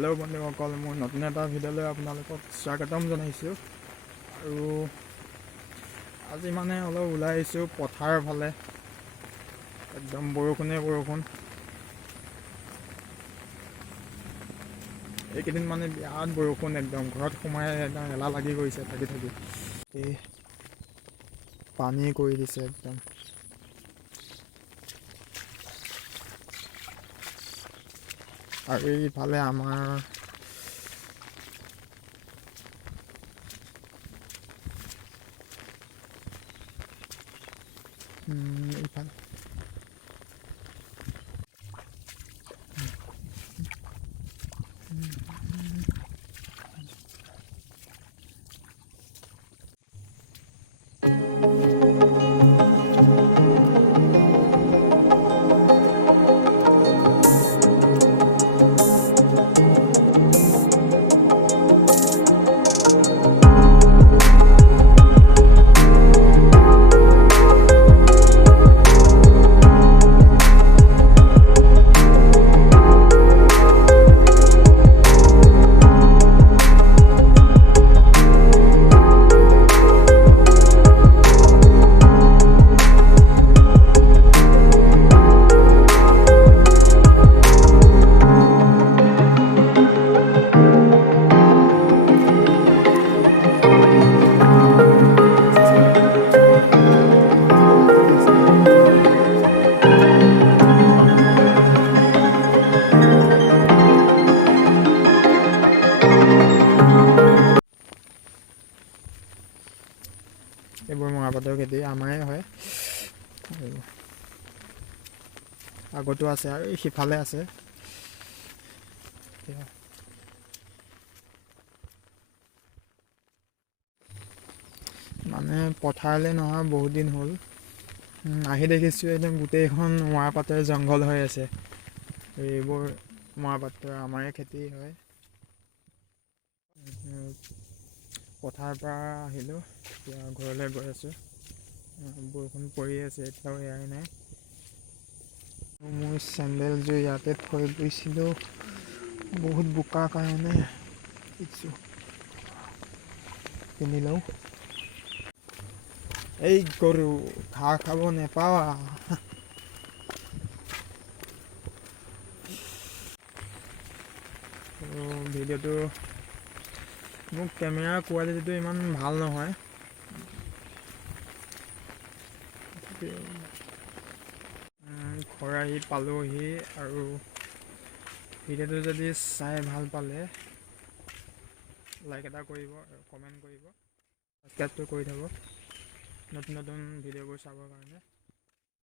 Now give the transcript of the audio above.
Hello' বন্ধুসকল, মোৰ নতুন এটা ভিডিঅ'লৈ আপোনালোকক স্বাগতম জনাইছোঁ। আৰু আজি মানে অলপ ওলাই আহিছোঁ পথাৰৰ ফালে। একদম বৰষুণ। এইকেইদিন মানে বিৰাট বৰষুণ, একদম ঘৰত সোমাই একদম এলাহ লাগি গৈছে থাকি। এই পানী কৰি দিছে একদম। আৰু এইফালে আমাৰ এইফালে এইবোৰ মৰাপাটৰ খেতি আমাৰে হয়। আগতো আছে আৰু সিফালে আছে। মানে পথাৰলৈ নহয় বহুত দিন হ'ল। আহি দেখিছোঁ একদম গোটেইখন মৰাপাটৰ জংঘল হৈ আছে। এইবোৰ মৰাপাটৰ আমাৰে খেতি হয়। পথাৰৰ পৰা আহিলোঁ, এতিয়া ঘৰলৈ গৈ আছোঁ। বৰষুণ পৰি আছে, এতিয়াও এৰাই নাই। মোৰ চেণ্ডেলযোৰ ইয়াতে থৈ গৈছিলোঁ, বহুত বোকা কাৰণে। পিন্ধি লওঁ। এই গৰু ঘাঁহ খাব নেপাৱা। ভিডিঅ'টো মোৰ কেমেৰাৰ কোৱালিটিটো ইমান ভাল নহয়। ঘৰ আহি পালোহি, আৰু ভিডিঅ'টো যদি চাই ভাল পালে লাইক এটা কৰিব আৰু কমেণ্ট কৰিব, ছাবস্ক্ৰাইবটো কৰি থ'ব নতুন ভিডিঅ'বোৰ চাবৰ কাৰণে।